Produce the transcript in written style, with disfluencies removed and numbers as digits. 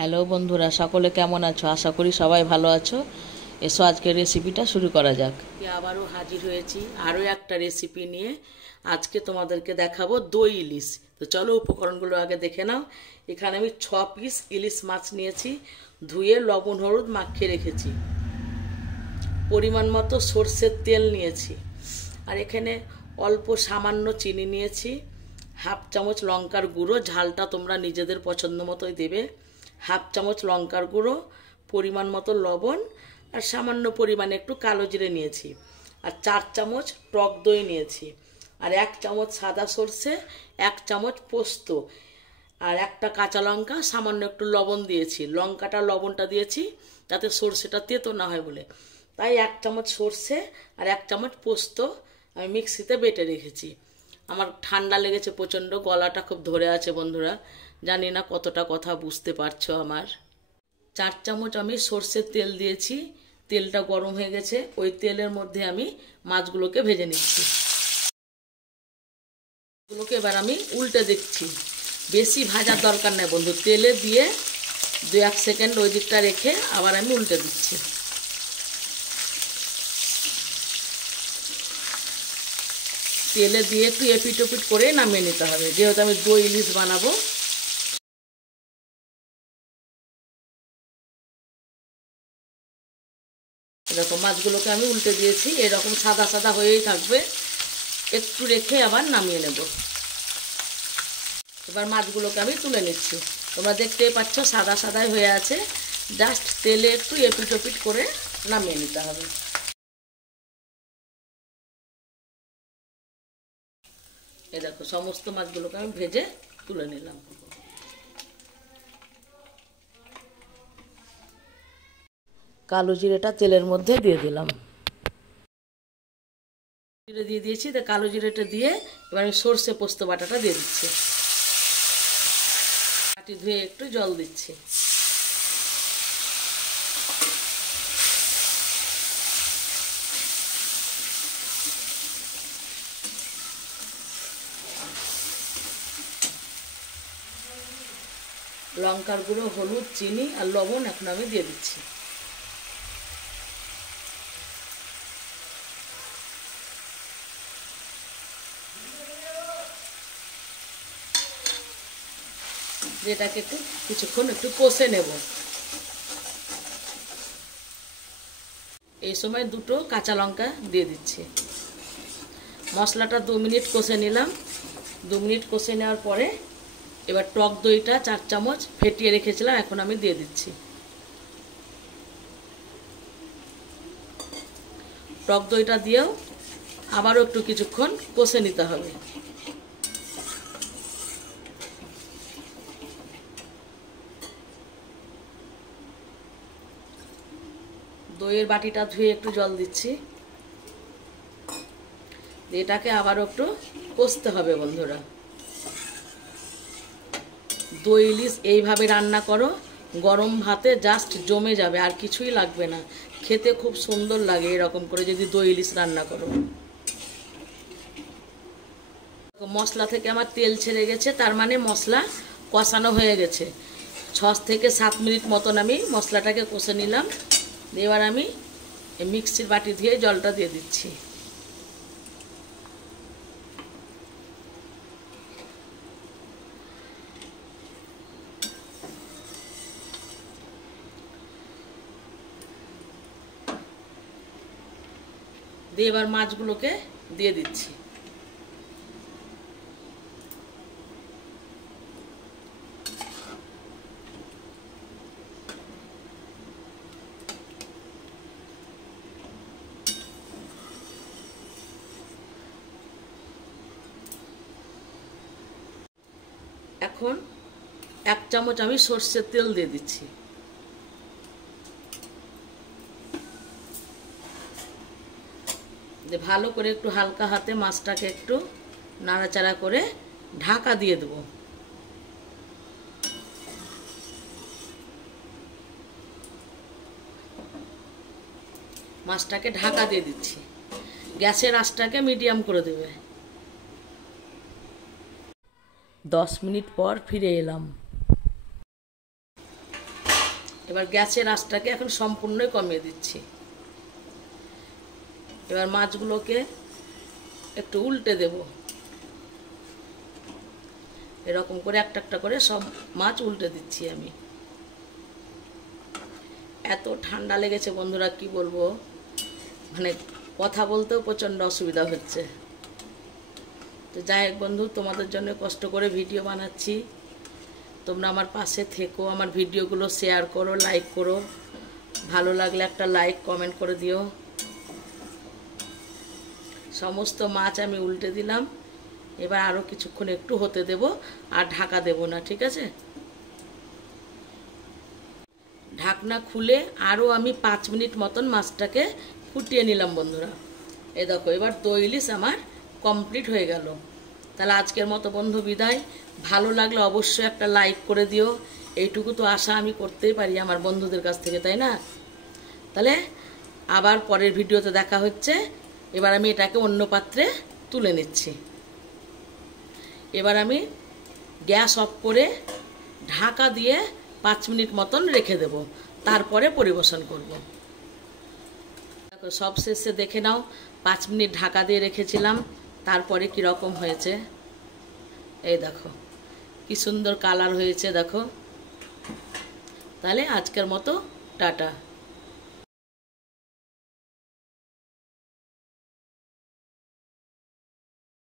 Hello বন্ধুরা, সকলে কেমন আছো? আশা করি সবাই ভালো আছো। এসো আজকের রেসিপিটা শুরু করা যাক। আবারও হাজির হয়েছি আরও একটা রেসিপি নিয়ে। আজকে তোমাদেরকে দেখাবো দই ইলিশ। তো চলো উপকরণগুলো আগে দেখে নাও। এখানে আমি 6 পিস ইলিশ মাছ নিয়েছি, ধুয়ে লবণ হলুদ মাখিয়ে রেখেছি। পরিমাণ মতো সর্ষের তেল নিয়েছি, আর এখানে অল্প সামান্য চিনি নিয়েছি। হাফ চামচ লঙ্কার গুঁড়ো, ঝালটা তোমরা নিজেদের পছন্দ মতোই দেবে। হাফ চামচ লঙ্কার গুঁড়ো, পরিমাণ মতো লবণ, আর সামান্য পরিমাণে একটু কালো জিরে নিয়েছি। আর 4 চামচ টক দই নিয়েছি, আর 1 চামচ সাদা সর্ষে, 1 চামচ পোস্ত, আর একটা কাঁচা লঙ্কা, সামান্য একটু লবণ দিয়েছি। লঙ্কাটা লবণটা দিয়েছি যাতে সর্ষেটা তেতো না হয় বলে। তাই 1 চামচ সর্ষে আর 1 চামচ পোস্ত আমি মিক্সিতে বেটে রেখেছি। আমার ঠান্ডা লেগেছে প্রচণ্ড, গলাটা খুব ধরে আছে বন্ধুরা, জানি না কতটা কথা বুঝতে পারছো আমার। 4 চামচ আমি সর্ষের তেল দিয়েছি, তেলটা গরম হয়ে গেছে। ওই তেলের মধ্যে আমি মাছগুলোকে ভেজে নিচ্ছি। এগুলোকে এবার আমি উল্টে দিচ্ছি। বেশি ভাজার দরকার নেই বন্ধু, তেলে দিয়ে 2-1 সেকেন্ড ওই দিকটা রেখে আবার আমি উল্টে দিচ্ছি। তেলে দিয়ে একটু এপিট ওপিট করে নামিয়ে নিতে হবে, যেহেতু আমি দই ইলিশ বানাবো। এরকম মাছগুলোকে আমি উল্টে দিয়েছি, এরকম সাদা সাদা হয়েই থাকবে, একটু রেখে আবার নামিয়ে নেব। এবার মাছগুলোকে আমি তুলে নিচ্ছি। তোমরা দেখতেই পাচ্ছ সাদা সাদাই হয়ে আছে, জাস্ট তেলে একটু এপিট ওপিট করে নামিয়ে নিতে হবে। এই দেখো সমস্ত মাছগুলোকে আমি ভেজে তুলে নিলাম। কালো জিরেটা তেলের মধ্যে দিয়ে দিলাম। জিরে দিয়ে দিয়েছি, তো কালো জিরেটা দিয়ে এবার আমি সর্ষে পোস্ত বাটাটা দিয়ে দিচ্ছি। বাটি ধুয়ে একটু জল দিচ্ছি। লঙ্কার গুঁড়ো, হলুদ, চিনি আর লবণ এখন আমি দিয়ে দিচ্ছি। এটাকে একটু কিছুক্ষণ একটু কষে নেব। এই সময় 2টো কাঁচা লঙ্কা দিয়ে দিচ্ছি। মশলাটা 2 মিনিট কষে নিলাম। 2 মিনিট কষে নেওয়ার পরে এবার টক দইটা 4 চামচ ফেটিয়ে রেখেছিলাম, এখন আমি দিয়ে দিচ্ছি। টক দইটা দিয়েও আবারও একটু কিছুক্ষণ কষে নিতে হবে। দইয়ের বাটিটা ধুয়ে একটু জল দিচ্ছি। এটাকে আবারও একটু কষতে হবে বন্ধুরা। দই ইলিশ এইভাবে রান্না করো, গরম ভাতে জাস্ট জমে যাবে, আর কিছুই লাগবে না। খেতে খুব সুন্দর লাগে এরকম করে যদি দই ইলিশ রান্না করো। মশলা থেকে আমার তেল ছেড়ে গেছে, তার মানে মশলা কষানো হয়ে গেছে। 6 থেকে 7 মিনিট মতন আমি মশলাটাকে কষে নিলাম। এবার আমি মিক্সির বাটি ধুয়ে জলটা দিয়ে দিচ্ছি। দিয়ে এবার মাছগুলোকে দিয়ে দিচ্ছি। এখন 1 চামচ আমি সর্ষের তেল দিয়ে দিচ্ছি। ভালো করে একটু হালকা হাতে মাছটাকে একটু নাড়াচাড়া করে ঢাকা দিয়ে দেব। মাছটাকে ঢাকা দিয়ে দিচ্ছি। গ্যাসের আঁচটাকে মিডিয়াম করে দেবে। 10 মিনিট পর ফিরে এলাম। এবার গ্যাসের আঁচটাকে এখন সম্পূর্ণই কমিয়ে দিচ্ছি। এবার মাছগুলোকে একটু উল্টে দেব, এরকম করে একটা একটা করে সব মাছ উল্টে দিচ্ছি আমি। এত ঠান্ডা লেগেছে বন্ধুরা, কি বলবো, মানে কথা বলতেও প্রচণ্ড অসুবিধা হচ্ছে। তো যাই হোক বন্ধু, তোমাদের জন্য কষ্ট করে ভিডিও বানাচ্ছি, তোমরা আমার পাশে থেকো, আমার ভিডিওগুলো শেয়ার করো, লাইক করো, ভালো লাগলে একটা লাইক কমেন্ট করে দিও। সমস্ত মাছ আমি উল্টে দিলাম। এবার আরও কিছুক্ষণ একটু হতে দেব, আর ঢাকা দেব না, ঠিক আছে? ঢাকনা খুলে আরও আমি 5 মিনিট মতন মাছটাকে ফুটিয়ে নিলাম বন্ধুরা। এই দেখো, এবার দই ইলিশ আমার কমপ্লিট হয়ে গেল। তাহলে আজকের মতো বন্ধু বিদায়। ভালো লাগলে অবশ্যই একটা লাইক করে দিও, এইটুকু তো আশা আমি করতেই পারি আমার বন্ধুদের কাছ থেকে, তাই না? তাহলে আবার পরের ভিডিওতে দেখা হচ্ছে। এবার আমি এটাকে অন্য পাত্রে তুলে নিচ্ছি। এবার আমি গ্যাস অফ করে ঢাকা দিয়ে 5 মিনিট মতন রেখে দেব, তারপরে পরিবেশন করব। দেখো, সব শেষে দেখে নাও, 5 মিনিট ঢাকা দিয়ে রেখেছিলাম, তারপরে কি রকম হয়েছে। এই দেখো কি সুন্দর কালার হয়েছে, দেখো। তাহলে আজকের মতো টাটা।